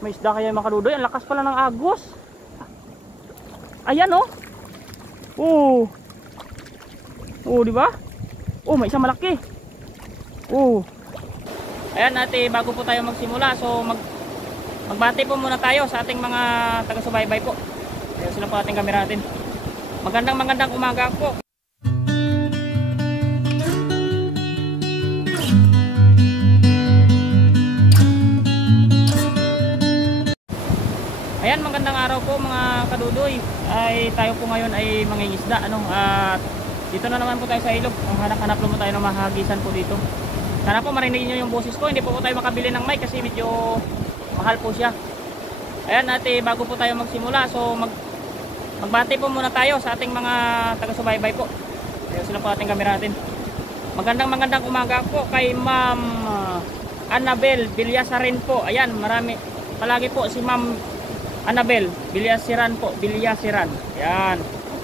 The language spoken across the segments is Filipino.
May isda kaya mga kadudoy. Ang lakas pala ng agos. Ayan oh. Di ba? May isang malaki. Ayan ate, bago po tayo magsimula, so magbati po muna tayo sa ating mga taga-subaybay po. Ayun sila po ating camera natin. Magandang umaga po. Ayan, magandang araw po mga kadudoy. Ay tayo po ngayon ay mangingisda at dito na naman po tayo sa ilog. Hanap lang po tayo ng mahagisan po dito. Sana po marinig niyo yung boses ko. Hindi po tayo makabili ng mic kasi medyo mahal po siya. Ayan ate, bago po tayo magsimula, so magbati po muna tayo sa ating mga taga-subaybay po. Ayun sila po ating camera natin. Magandang umaga po kay Ma'am Annabel Villasarin po. Ayan, palagi po si Ma'am Annabel Villasarin po, Villasarin. Ayan.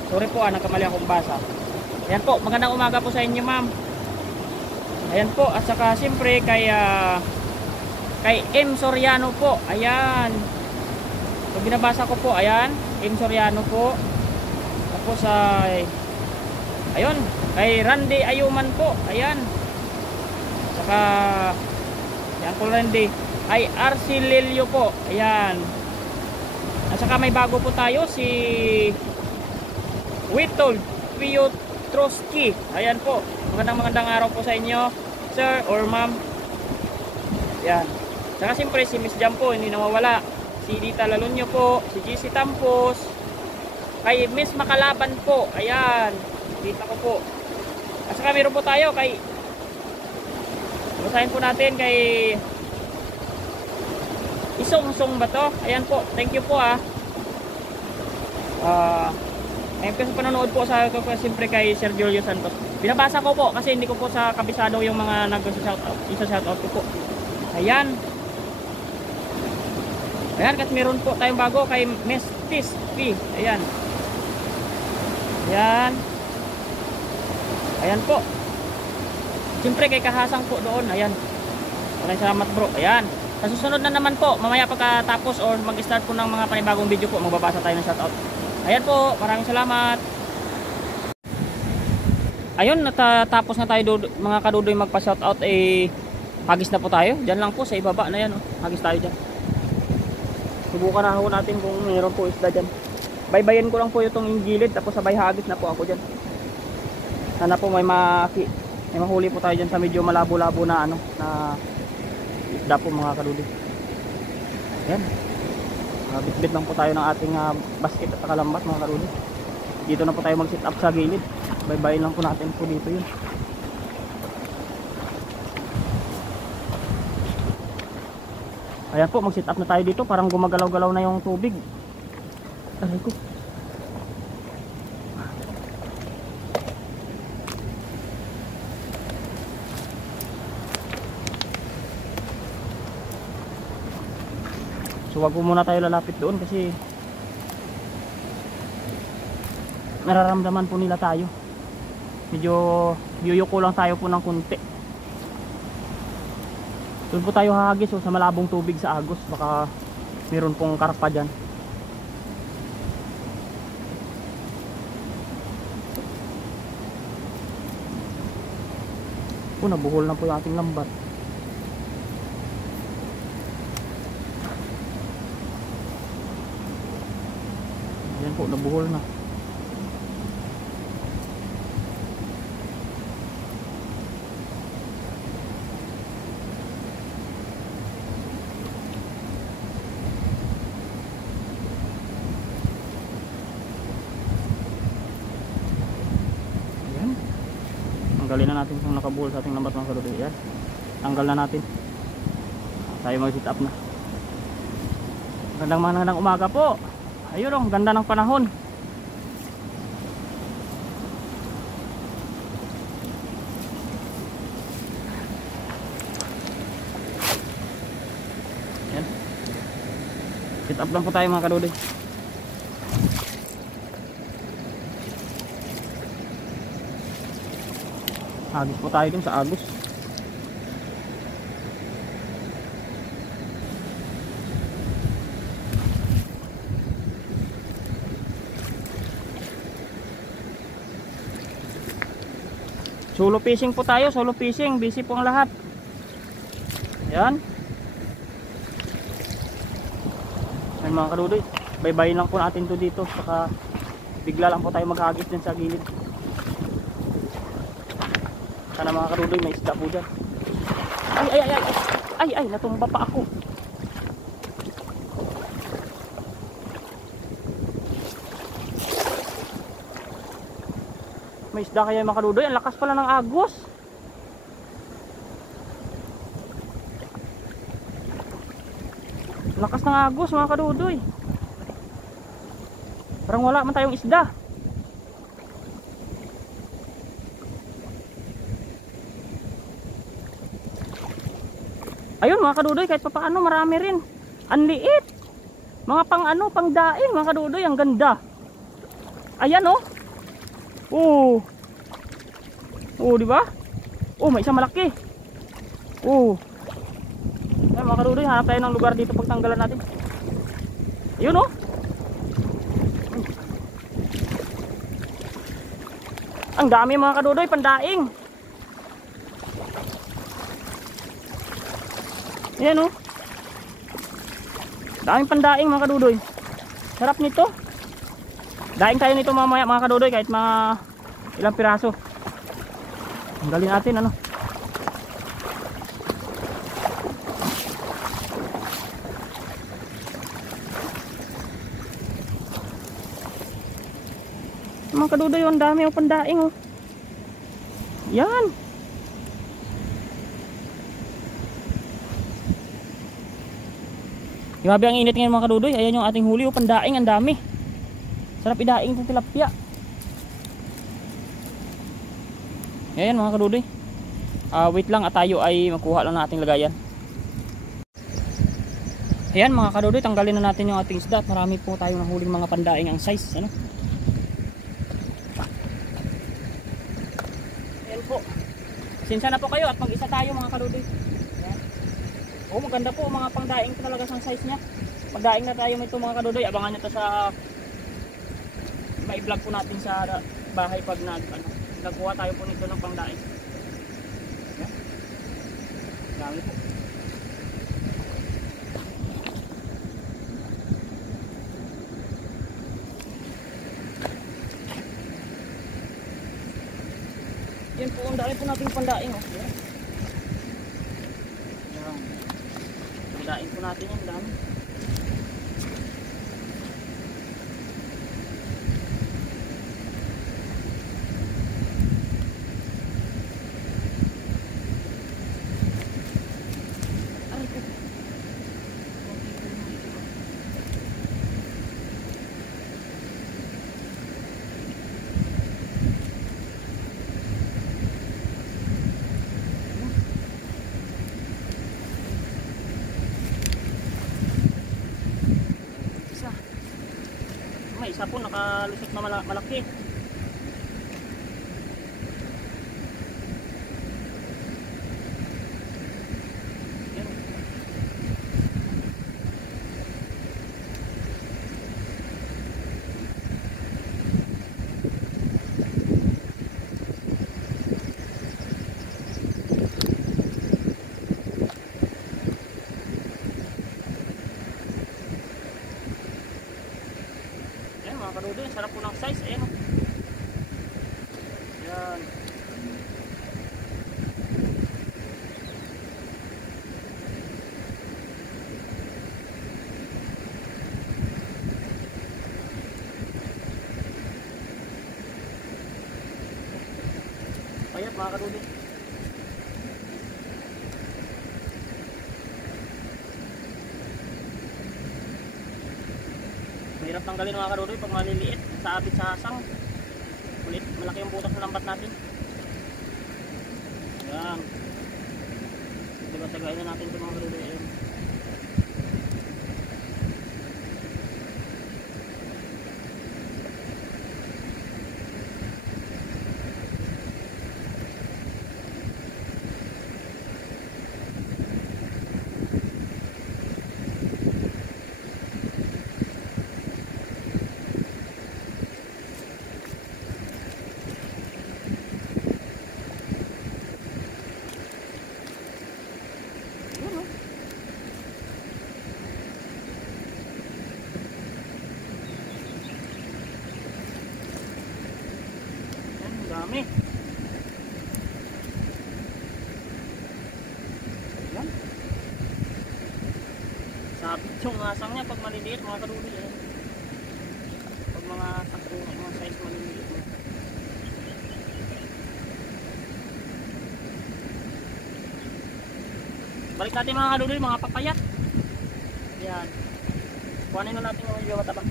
Sorry po, nagkamali akong basa. Ayan po, magandang umaga po sa inyo, ma'am. Ayan po, at saka siyempre kay M. Soriano po. Ayan. Pag binabasa ko po, ayan, M. Soriano po. Tapos ayun, kay Randy Ayuman po. Ayan. Saka ayan po Randy. Ay Arcililio po. Ayan. At saka may bago po tayo, si Witold Piotrowski. Ayan po. Magandang araw po sa inyo, sir or ma'am. Ayan. Saka siyempre si Miss Jam po, hindi nawawala. Si Dita Lalunyo po, si GC Tampos, kay Miss Makalaban po. Ayan. Dita ko po. At saka meron po tayo kay, basahin po natin kay Isong ba to? Ayan po, thank you po ayun kasi panonood po sa siyempre kay Sir Julio Santos. Binabasa ko po kasi hindi ko po sa kabisado yung mga nag-shoutout. Isa-shoutout ko po. Ayan. Ayan, kasi meron po tayong bago kay Mestis P. Ayan. Ayan. Ayan po. Siyempre kay Kahasang po doon. Ayan. Maraming salamat bro. Ayan. Sa susunod na naman po, mamaya pagkatapos or mag-start po ng mga panibagong video po, magbabasa tayo ng shoutout. Ayan po, maraming salamat. Ayun, natapos na tayo mga kadudoy magpa-shoutout, hagis na po tayo. Diyan lang po sa ibaba na yan, hagis tayo dyan. Subukan na ho natin kung mayroon po isda dyan. Baybayin ko lang po itong gilid, tapos sabay hagis na po ako dyan. Sana po may mahuli po tayo dyan sa medyo malabo-labo na na isda po mga kadudoy. Ayan. Bit-bit lang po tayo ng ating basket at kalambat mga kadudoy. Dito na po tayo mag sit up sa gilid. Baybayin lang po natin po dito yun. Ayan po, mag sit up na tayo dito. Parang gumagalaw-galaw na yung tubig. Aray ko. So wag po muna tayo lalapit doon kasi nararamdaman po nila tayo. Medyo yuyuko lang tayo po ng kunti. Doon po tayo hahagis sa malabong tubig sa Agos. Baka meron pong karpa dyan. Nabuhol na po yung ating lambat. Ayan po, nabuhol na. Tanggalin na natin yung nakabuhol sa ating lambat mga kadudoy. Yan. Tanggal na natin. Tayo mag sit up na. Magandang umaga po. Ayun o, ganda ng panahon. Yan. Sit up lang po tayo mga kadudoy. Hagis po tayo dun sa Agos. Solo fishing po tayo, solo fishing. Busy po ang lahat. Yan. Yan mga kadudoy. Baybayin lang po natin to dito. Saka bigla lang po tayo maghagis din sa gilid. Sana mga kadudoy may isda po dyan. Ay, natumba pa ako. May isda kaya mga kadudoy. Ang lakas pala ng agos. Lakas ng agos mga kadudoy. Parang wala man tayong isda. Ayun mga kadudoy, kahit papaano marami rin. Ang liit. Mga pang daing mga kadudoy, ang ganda. Ayan oh. Di ba? May isang malaki. Ay, mga kadudoy, hanap tayo ng lugar dito pagtanggalan natin. Ayun oh. Ang dami mga kadudoy, pandaing. Ayan oh. Daming pandaing mga kadudoy. Sarap nito. Daing tayo nito mamaya mga kadudoy, kahit mga ilang piraso. Tanggalin natin ano. Mga kadudoy, ang dami o pandaing oh. Yan. Grabe ang init ngayon mga kadudoy. Ayan yung ating huli o pandaing, ang dami. Sarap idaing itong tilapia. Ayan mga kadudoy. Wait lang at tayo ay makuha lang na ating lagayan. Ayan mga kadudoy, tanggalin na natin yung ating isda at marami po tayong nahuling mga pandaing ang size ano. Ayan po. Sinsya na po kayo at mag-isa tayo mga kadudoy. Ayan. Maganda po mga pandaing talaga sa size niya. Pagdaing na tayo ito mga kadudoy, abangan nyo ito sa may vlog po natin sa bahay pag nagkuha tayo po nito ng pangdaing. Ayan. Dami po. Yan po, ang dami po nating pandaing oh. Yan. Yan. Pandaing po natin yan, dami. Isa po nakalusot na malaki. Yan. Mga kadudoy, sarap po ng size. Ayan o. Ayan. Ayan mga kadudoy. Mahirap tanggalin mga kadudoy pag maliliit sa abit sa hasang. Malaki yung butas ng lambat natin. Ayan. Taga-tagain na natin ito mga kadudoy. Ayan. Ni. Yan. Sabit yung asang niya pag maliliit mga kaduloy. Eh. Pag mga sakto, mga size maliliit. Balik natin mga kaduloy, mga papayat. Yan. Kuhanin na natin yung medyo matabang.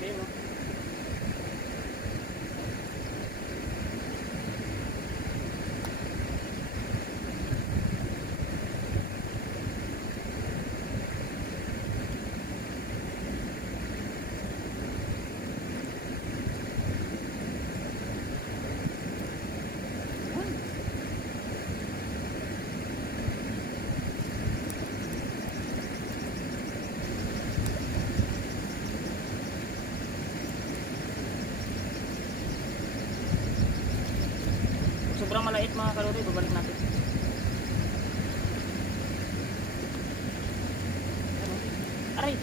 Okay, no? Sobrang maliit mga kalori, babalik natin. Aray!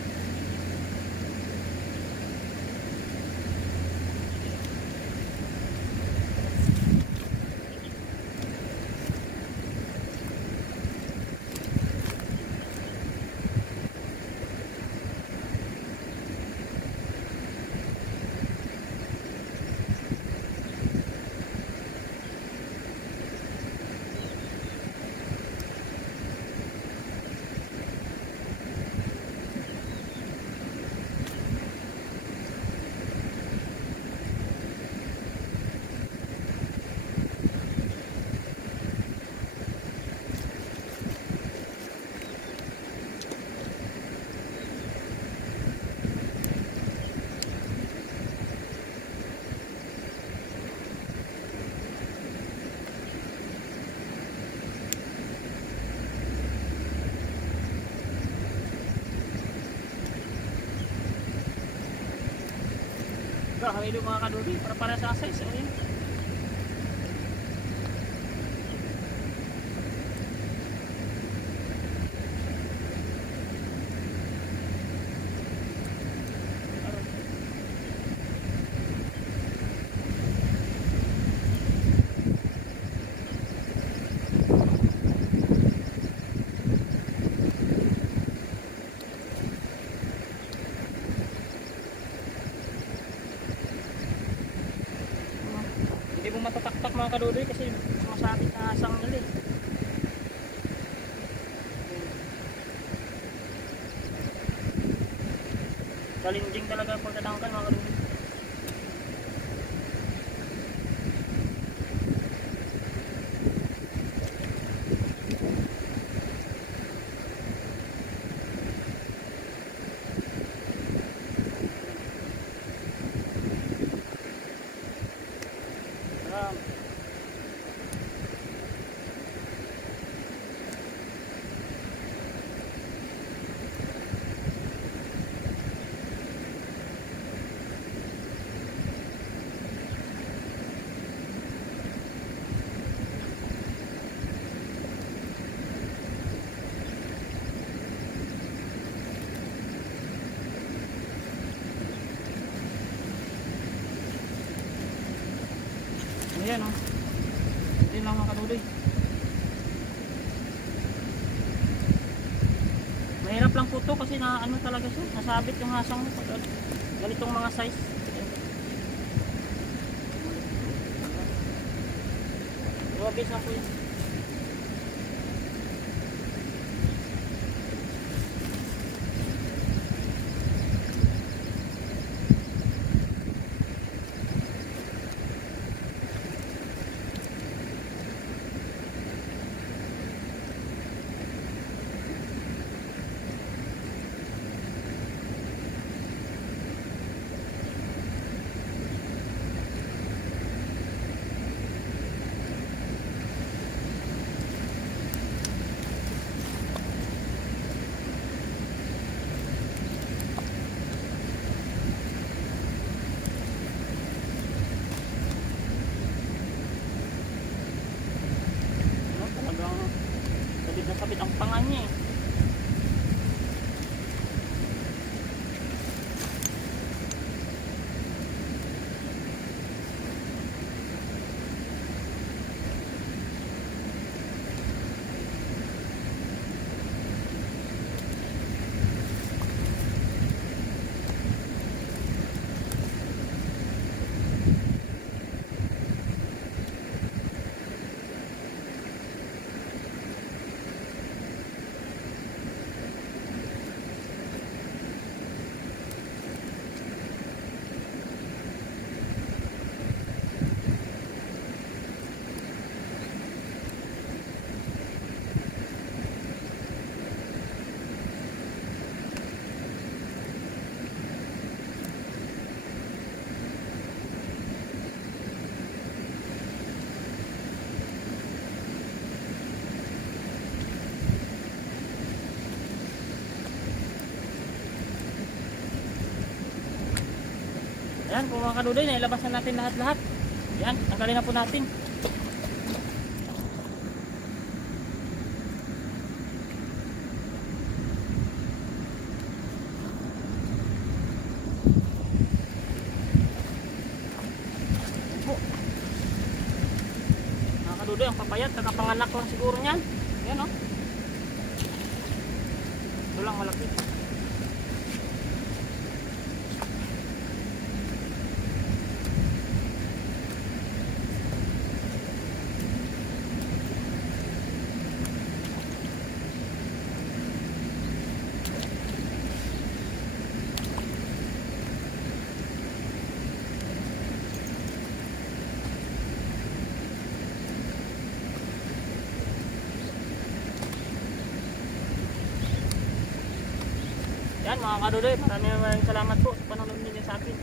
Ito mga kaduri, para sa size. O yun. Hindi mo matataktak mga kadudoy kasi sumasabit na asang nila eh. Challenging talaga ang pagtatangkal mga kadudoy. Ayan o. Hindi lang mga kaduloy. Mahirap lang po ito kasi na ano talaga siya. Nasabit yung hasang pag ganitong mga size. Luwabis na po yun. Yan po mga kadudoy, nailabas na natin lahat-lahat. Yan, tanggalin na po natin. Mga kadudoy, ang papayat, nakapanganak lang siguro niyan. Yan o. Ito lang malaki. Yan mga kadudoy, maraming salamat po sa panonood ninyo sa akin.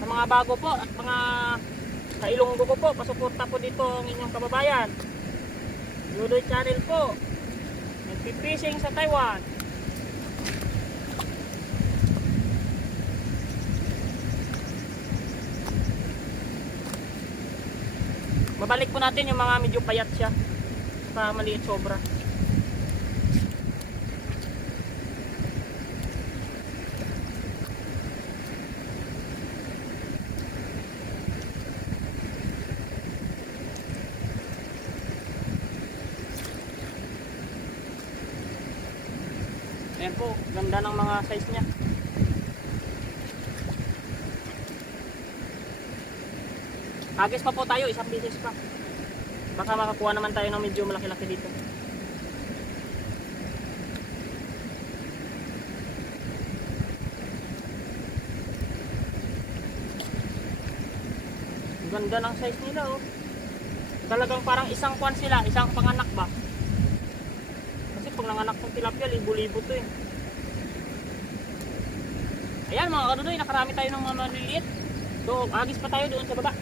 Sa mga bago po at mga kailonggo ko po, pasuporta po dito ang inyong kababayan. Dudoy Channel po, nagpipishing sa Taiwan. Babalik po natin yung mga medyo payat siya, saka maliit sobra. Ayan po, ganda ng mga size niya. Hagis pa po tayo, isang beses pa. Baka makakuha naman tayo ng medyo malaki-laki dito. Ganda ng size nila oh. Talagang parang isang kwan sila, isang panganak ba? Pag nanganak ng tilapia, libo-libo to eh. Ayan mga kadudoy, nakarami tayo ng mga maliliit. So, agis pa tayo doon sa baba.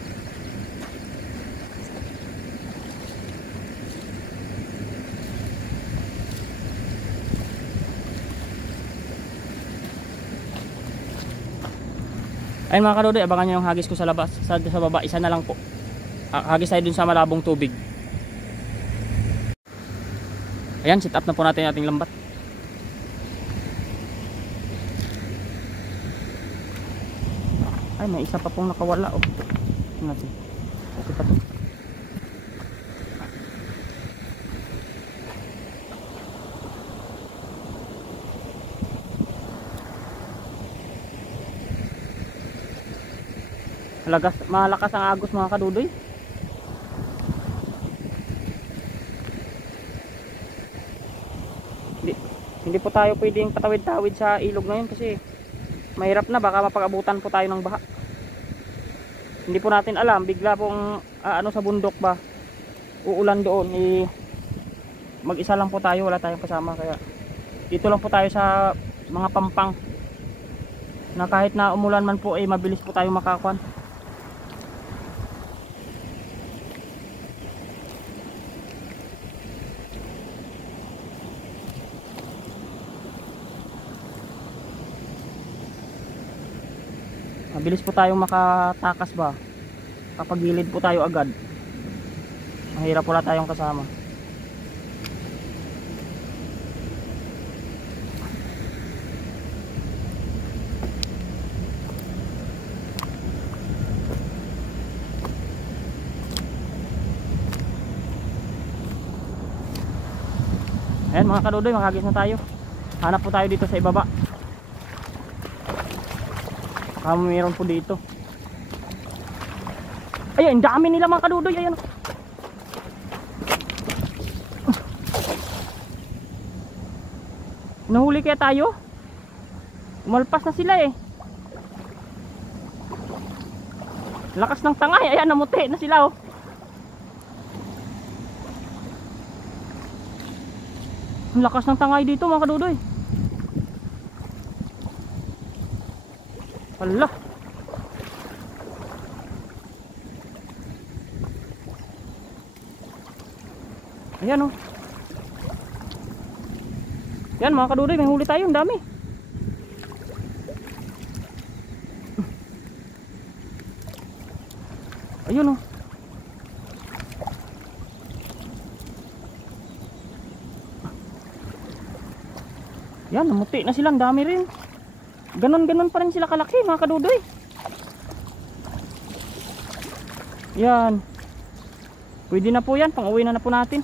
Ayan mga kadudoy, abangan nyo yung hagis ko sa labas, sa baba. Isa na lang po. Hagis tayo dun sa malabong tubig. Ayan, sit up na po natin ating lambat. Ay, may isa pa pong nakawala. Oh. Ito natin. Ito pa to. Malakas ang agos mga kadudoy. Hindi po tayo pwedeng patawid-tawid sa ilog ngayon kasi mahirap na, baka mapag-abutan po tayo ng baha. Hindi po natin alam, bigla pong ano sa bundok ba uulan doon, mag-isa lang po tayo, wala tayong kasama, kaya dito lang po tayo sa mga pampang na kahit na umulan man po mabilis po tayo makakuan. Mabilis po tayong makatakas ba kapag gilid po tayo agad. Mahirap wala tayong kasama. Ayan mga kadudoy, makagis na tayo. Hanap po tayo dito sa ibaba. Mayroon po dito. Ayan, dami nila mga kadudoy. Ayan. Nahuli kaya tayo? Umalpas na sila eh. Lakas ng tangay. Ayan, namuti na sila oh. Ang lakas ng tangay dito mga kadudoy. Hala. Ayan oh. Yan mga kadudoy, may huli tayo, ang dami. Ayun oh. Yan, namuti na sila, ang dami rin. Ganon-ganon pa rin sila kalaki mga kadudoy. Yan. Pwede na po yan, pang-uwi na po natin.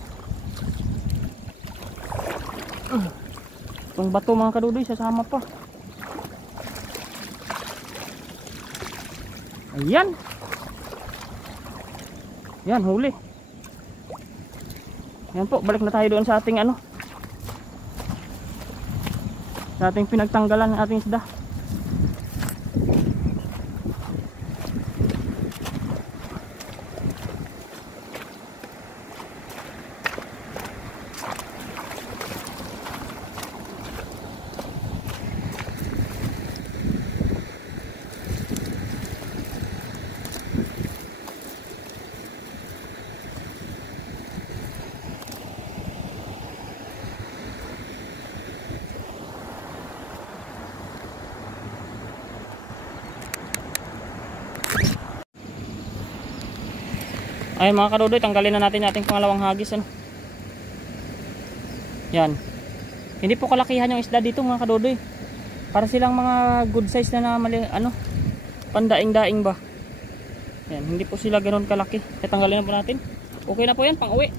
Itong bato mga kadudoy, sasama pa. Ayan. Yan, huli. Yan po, balik na tayo doon sa ating ano, sa ating pinagtanggalan ng ating isda. Ay mga kadudoy, tanggalin na natin ating pangalawang hagis ano. Yan. Hindi po kalakihan yung isda dito mga kadudoy. Para silang mga good size na mali, ano, pandaing-daing ba. Yan, hindi po sila ganoon kalaki. Kaya tanggalin na po natin. Okay na po yan, pang uwi.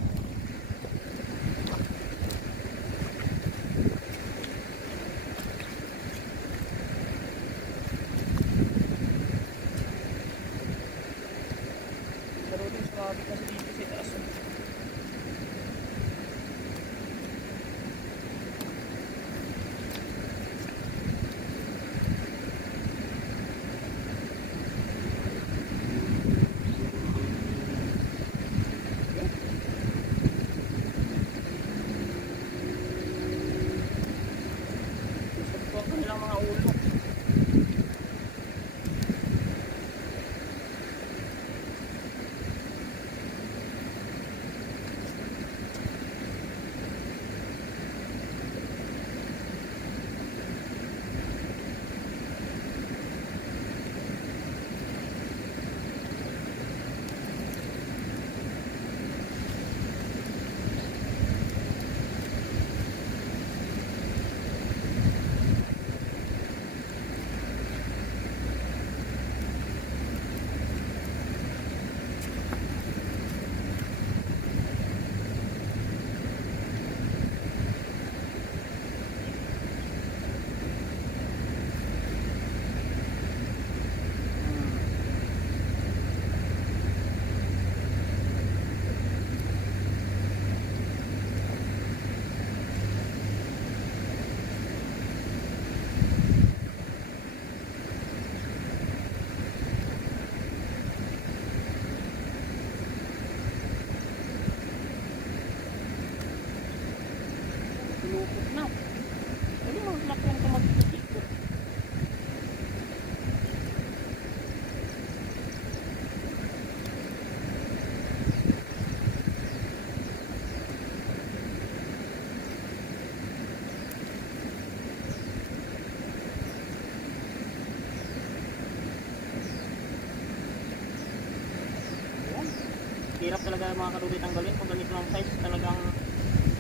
Hirap talaga mga kadudoy tanggalin kung ganito ang size. Talagang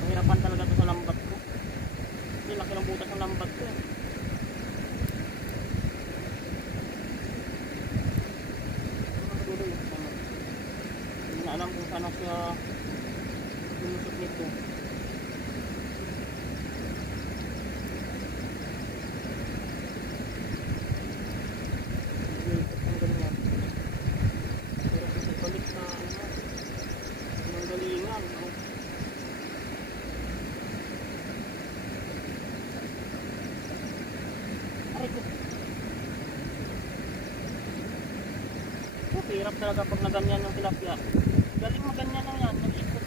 mahirapan talaga ito sa lambat ko. Kasi laki ng butas ng lambat ko. Mga kadudoy, hindi na alam kung saan siya lumusot nito. Hirap talaga pag naganyan ng tilapia. Galing maganyan lang yan, nag-ikot.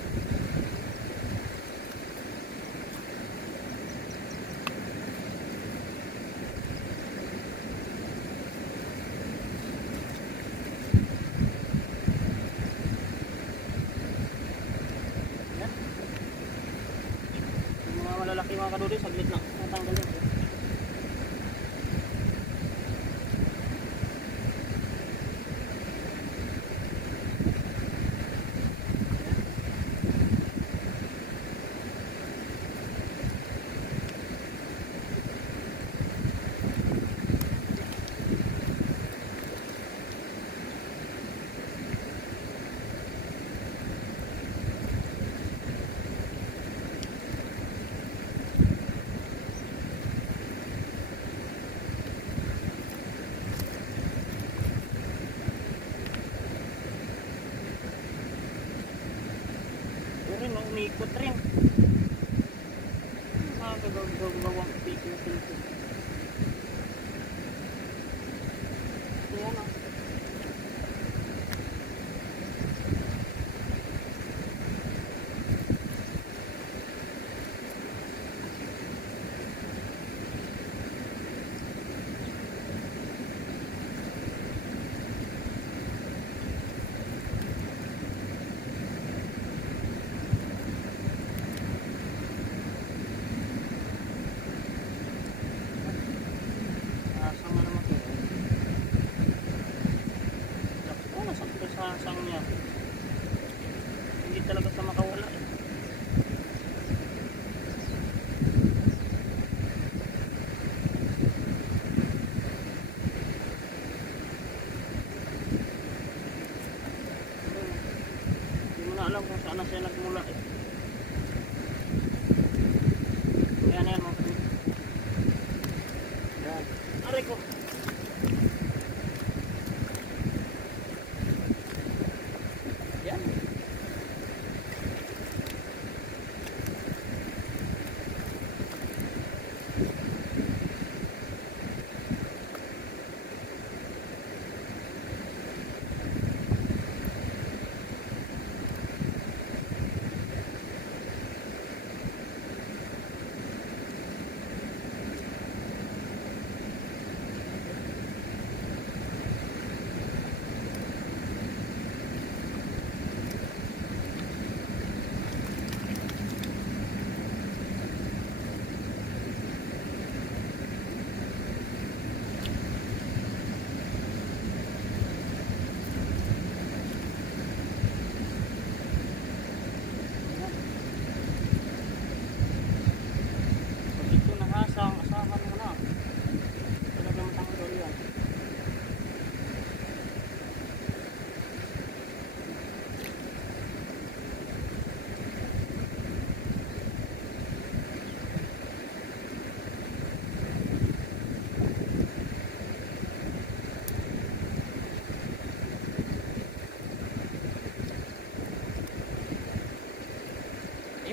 Yan. Yung mga malalaki mga kadudoy, saglit lang natanggalin. no, umikot rin. Gagawang picking filter. Ayan o. Sang niya. Hindi talaga sa makawala eh. Hindi mo na alam kung saan na siya nagmula eh. Ayan yan mga kapatid. Ayan. Aray ko.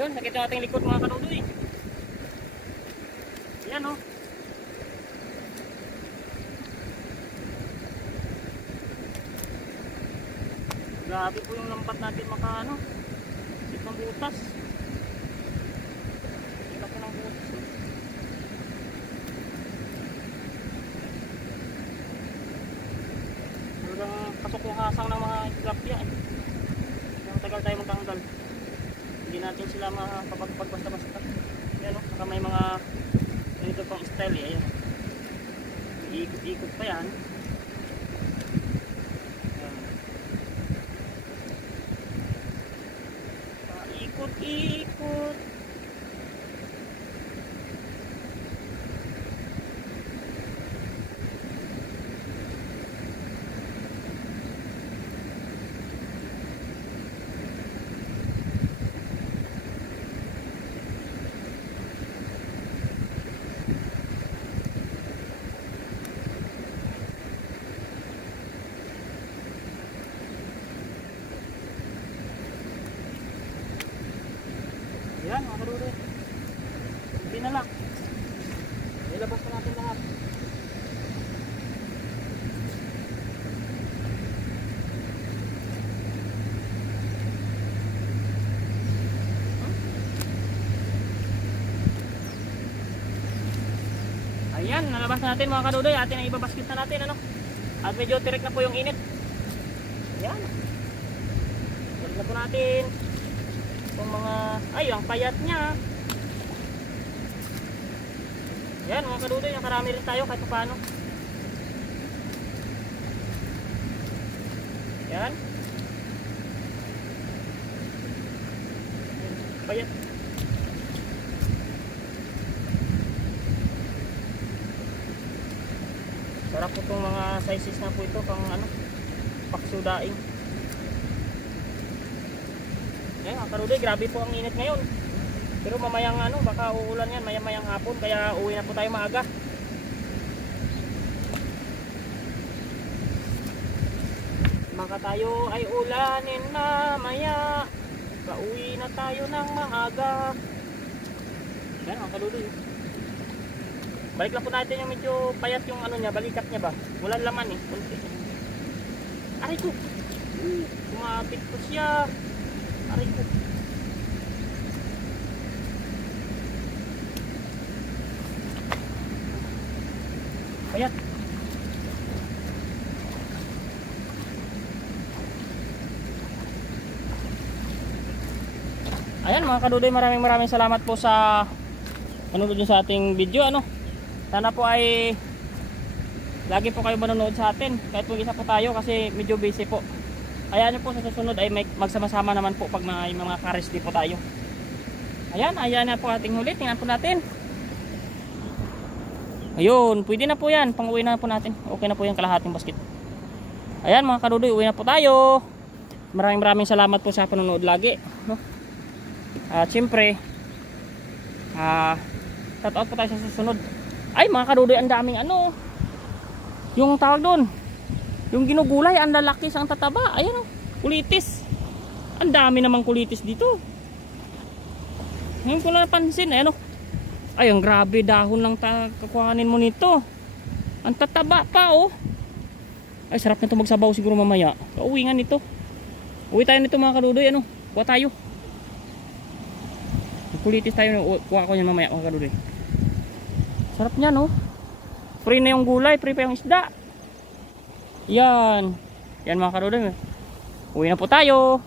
Ayun, sakit yung ating likod mga kadudoy. Ayan o. Grabe po yung lampat natin maka ano. Itong butas. Ito po ng butas. Hanggang pasok yung hasang ng mga tilapia eh. Yung tagal tayo magtanggal. Hindi natin sila makapagpagbasta-basta. Ayan o, saka may mga ganito pang style eh. Ayan. Iikot-ikot pa yan. Ikot-ikot. Yan mga kadudoy. Hindi na lang. Ilabas na natin lahat. Ayan, nalabas na natin mga kadudoy. Atin ang ibabasket na natin ano. At medyo tirik na po yung init. Ayan. Balik na po natin yung mga, ay ang payat niya. Yan mga kadudoy, nakarami rin tayo kahit paano. Yan. Payat. Sarap po itong mga sizes na po ito pang ano, paksudaing. Yan mga kadudoy, grabe po ang init ngayon. Pero mamayang ano, baka uulan yan, mamayang hapon, kaya uwi na po tayo maaga. Baka tayo ay ulanin na maya. Pauwi na tayo ng maaga. Yan mga kadudoy. Balik lang po natin yung medyo payat yung ano niya, balikat niya ba? Walang laman eh, kunti. Aray ko! Kumapit ko siya. Aray ko. Payat. Ayan mga kadudoy, maraming salamat po sa panonood nyo sa ating video ano. Sana po ay lagi po kayo manonood sa atin kahit po isa po tayo kasi medyo busy po. Ayan nyo po sa susunod ay magsama-sama naman po pag may mga ka-rest po tayo. Ayan na po ating huli. Tingnan po natin. Ayun, pwede na po yan. Pang uwi na po natin. Okay na po yung kalahating basket. Ayan mga kadudoy, uwi na po tayo. Maraming salamat po sa panonood lagi no? Siyempre shout out po tayo sa susunod. Ay mga kadudoy, ang daming ano, yung tawag doon, yung ginugulay, ang lalaki sang tataba. Ayan o, kulitis. Ang dami namang kulitis dito. Ngayon ko na napansin. Ayan o, ay ang grabe dahon ng kakuhanin mo nito. Ang tataba pa o. Ay sarap na ito magsabaw siguro mamaya. Kauwingan nito. Uwi tayo nito mga kadudoy. Ano, kuha tayo. Kulitis tayo. Kuha ko yan mamaya mga kadudoy. Sarap niya no. Free na yung gulay, free pa yung isda. Yan mga kadudoy. Uwi na po tayo.